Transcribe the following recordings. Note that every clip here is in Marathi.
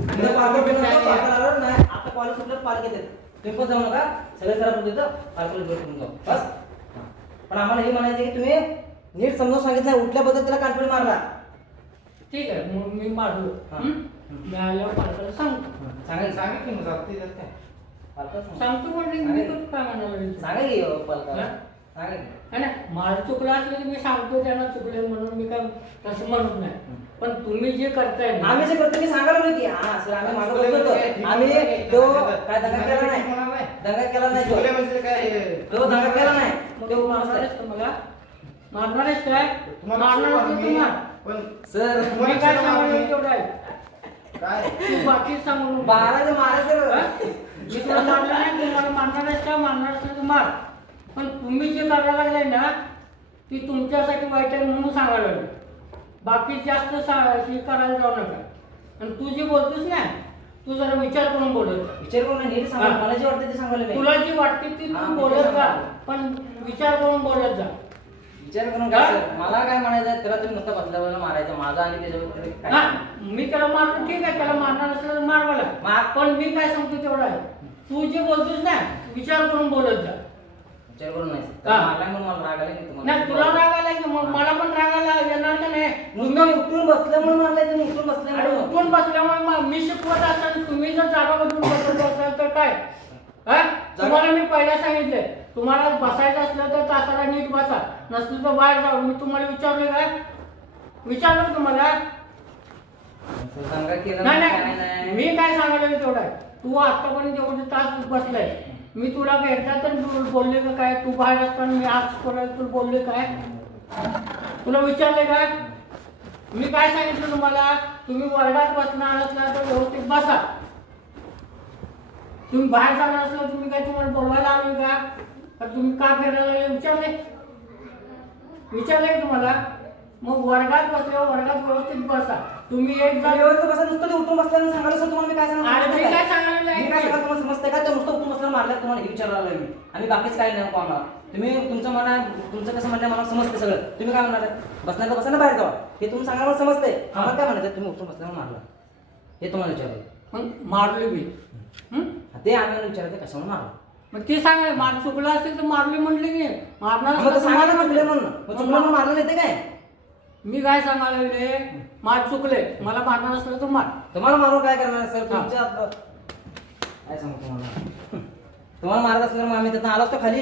भेटलं आलं नाही. आता कॉलेज सुटलं पालक येतात तुम्ही पण जाऊ नका. सगळे सर आपण तिथं पालकाला भेट करून जाऊ. बस. पण आम्हाला हे म्हणायचं आहे की तुम्ही नीट समजून सांगितलं उठल्याबद्दल त्याला कॉन्फिडन्स मारला. ठीक आहे. मग मी मारलो. हा. हं? मी आल्यावर पालकाला सांगतो. सांगायचं सांगा की मग जाते त्यात काय पालकाला सांग. सांगतो म्हणजे मी पण काय म्हणाला सांगा की अहो, पालकाला हा? है ना? माझं चुकलं असलं की मी सांगतो त्यांना चुकले म्हणून मी काय तसं म्हणत नाही. पण तुम्ही जे करताय ना आम्ही जे करतो मी सांगायला नाही की हा सर आम्ही मागं बसलो होतो. आम्ही तो काय दंगा केला नाही. दंगा केला नाही तो. चुकले म्हणजे काय? तो दंगा केला नाही. मग तो तू माणूस मारणार आहे. आहेस का मला? मारणार आहेस काय? तुम्हाला मारणार चुकलं असेल मी, तर मार. पण सर मी काय सांगायला तेवढं आहे? काय? तू बाकी सांगू नको. बाराचं मारा हा? सर मी तुला मारणार नाही तू मला मारणार आहेस का? मारणार असेल तर मार. पण तुम्ही जे करायला लागलाय ना ती तुमच्यासाठी वाईट आहे म्हणून सांगायला लागले. बाकी जास्त करायला जाऊ नका. आणि तू जे बोलतोस ना तू जरा विचार करून बोलत. विचार करून सांगा. हा. मला जे वाटतं ते सांगायला तुला जी वाटते ती हा, तू मी बोलत जा सांगतो. पण विचार करून बोलत जा. विचार करून? काय मला काय म्हणायचं आहे, त्याला तुम्ही नुसतं बसल्यावर मारायचं. माझा आणि त्याच्याबद्दल काय हा मी त्याला मारतो ठीक आहे. त्याला मारणार असलं तर मार मला मार. पण मी काय सांगतो तेवढं आहे. तू जे बोलतोस ना विचार करून बोलत जा. विचार करून नाही हा. मला राग आला नाही नाही तुला राग आला की मग मला पण राग आला येणार का नाही? उठून बसल्यामुळे मारलाय तुम्ही उठून आणि बसल्यामुळे उठून बसल्यामुळे मग मी शिकवत असाल तुम्ही जर जागा बदलून बसत असाल तर काय? हा? तुम्हाला मी पहिला सांगितलंय तुम्हाला बसायचं असलं तर तासाला नीट बसा. नसलं तर बाहेर जाऊ. मी तुम्हाला विचारले काय विचारलं का तुम्हाला? सर, दंगा केला नाही नाही, नाही मी काय सांगायला तेवढं? आहे तू आतापर्यंत एवढे तास बसलंय. मी तुला एकदा तर बोलले का काय? तू बाहेर असताना मी आज कोणाला तुला बोलले काय? तुला विचारले काय? मी काय सांगितलं तुम्हाला? तुम्ही वर्गात बसणार असला तर व्यवस्थित बसा. तुम्ही बाहेर जाणार असला तुम्ही काय तुम्हाला बोलवायला आलो का? तुम्ही का फिरायला लागले? विचारले विचारले तुम्हाला? मग वर्गात बसल्यावर वर्गात व्यवस्थित बसा. तुम्ही एक जण व्यवस्थित बसा नुसतं ते उठून बसल्यानं सांगायला सर तुम्हाला मी काय सांगणार अरे मी समजतंय? काय सांगायला मी काय सांगा तुम्हाला समजतंय का? ते नुसतं उठून बसल्यानं मारलं तुम्हाला हे विचारायला लागलोय मी आणि बाकीच काही नाही नको आम्हाला तुम्ही तुमचं म्हणा तुमचं कसं म्हणणं मला समजते सगळं. तुम्ही काय म्हणणार बसणार तर बसा ना बाहेर जावा हे तुम्ही सांगा मला समजतंय. आम्हाला काय म्हणायचं? तुम्ही उठून बसल्यानं मारला. हे तुम्हाला विचारलं मग मारली मी? ते आम्हाला विचारायचं कशामुळे मारलं? मग ते सांगा मार चुकलं असेल तर मारली म्हटले की मारणार चुकले म्हणून. मारलं नाही ते काय? मी काय सांगायला मार चुकले मला मारणार असलं तर मार. तुम्हाला मारून काय करणार सर. तुमच्या काय सांगू तुम्हाला? तुम्हाला मारत असल्यावर मग आम्ही तिथं आलो असतो खाली.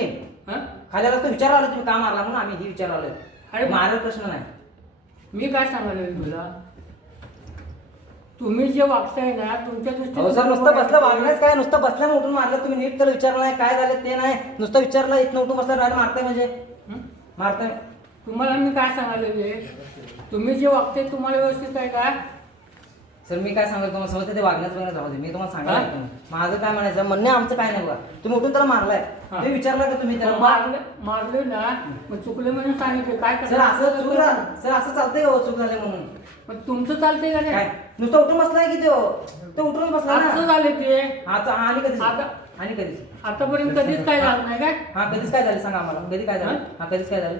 हं? खाली आलो असतो विचार आलो तुम्ही का मारला म्हणून आम्ही ही विचार आलोय. अरे- मारायला प्रश्न नाही. मी काय सांगायला तुला? तुम्ही जे वागताय ना तुमच्या अहो दृष्टीने सर नुसतं बसलं वागण्याच काय? नुसतं बसल्यानं उठून मारलं तुम्ही नीट त्याला विचारलं नाही काय झालं ते नाही. नुसतं विचारलं इथनं उठून बसलं डायरेक्ट मारताय म्हणजे. हं? मारताय. तुम्हाला मी काय सांगायला तुम्ही जे वागताय तुम्हाला व्यवस्थित आहे का? सर मी काय सांगतो तुम्हाला समजते ते वागण्याच बघण्यात राहू दे. मी तुम्हाला ऐकून. माझं काय म्हणायचं म्हणणे आमचं काय नाही बघा. तुम्ही उठून त्याला मारलाय. ते विचारलं का तुम्ही त्याला? मारले मारले ना. मग चुकले म्हणून सांगितले. काय सर असं चूक झा- सर असं चालतंय हो चूक झाले म्हणून. मग तुमचं चालतंय का काय? नुसतं उठून बसलाय की तो? तो उठून बसला ना. झाले ते. आता आणि कधीच? आता- आणि कधीच? आतापर्यंत कधीच काय झालं नाही काय? हा कधीच काय झालं? सांगा आम्हाला. कधी काय झालं? हा कधीच काय झालं?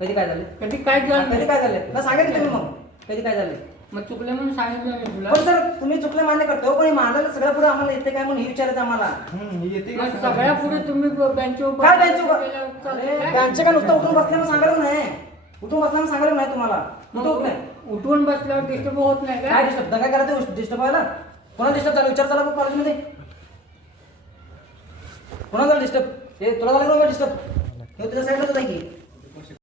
कधी काय झालं? कधी काय झालं? कधी. काय झालं? ना सांगा की तुम्ही मग. कधी काय झालं? मग चुकले म्हणून सांगितलं मी तुला. पण सर तुम्ही चुकले मान्य करतो पण हे मारलेलं सगळं पुढे आम्हाला येते काय म्हणून हे विचारायचं आम्हाला? हम्म, येते का मग सांगा? सगळ्या पुढे? तुम्ही बेंचवर काय बेंच नुसतं उठून बसल्यानं सांगायला नाही. उठून बसल्यानं सांगायला नाही तुम्हाला. मग उठून बसल्यावर डिस्टर्ब होत नाही काय का डिस्टर्ब दंगा करायचं डिस्टर्ब व्हायला? कोणाला डिस्टर्ब झालं? विचार झाला कॉलेजमध्ये? कोणाला झालं डिस्टर्ब हे तुला झालं डिस्टर्ब हे तुझ्या साईडलाच आहे की.